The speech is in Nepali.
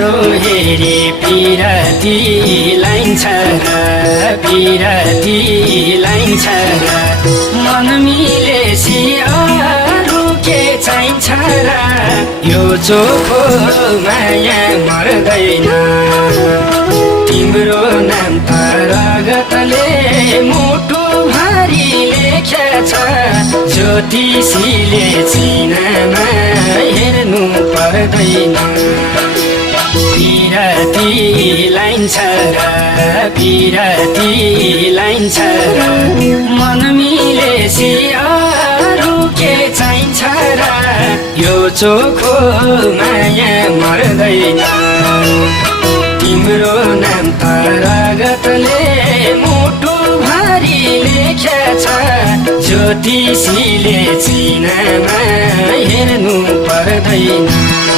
तिम्रो हेरी पिरती लाइन्छ र पिरती लाइन्छ र मन मिलेसी अरू के चाहिन्छ र यो चोखो माया मर्दैन तिम्रो नाम त रगतले मुटु भारी लेखेछ ज्योतिषीले चिनामा हेर्नु पर्दैन पिरती लाइन्छ र पिरती लाइन्छ र मन मिलेसी अरू के चाहिन्छ र यो चोखो माया मर्दैन तिम्रो नाम त रगतले मुटु भारी लेखेछ ज्योतिषीले चिनामा हेर्नु पर्दैन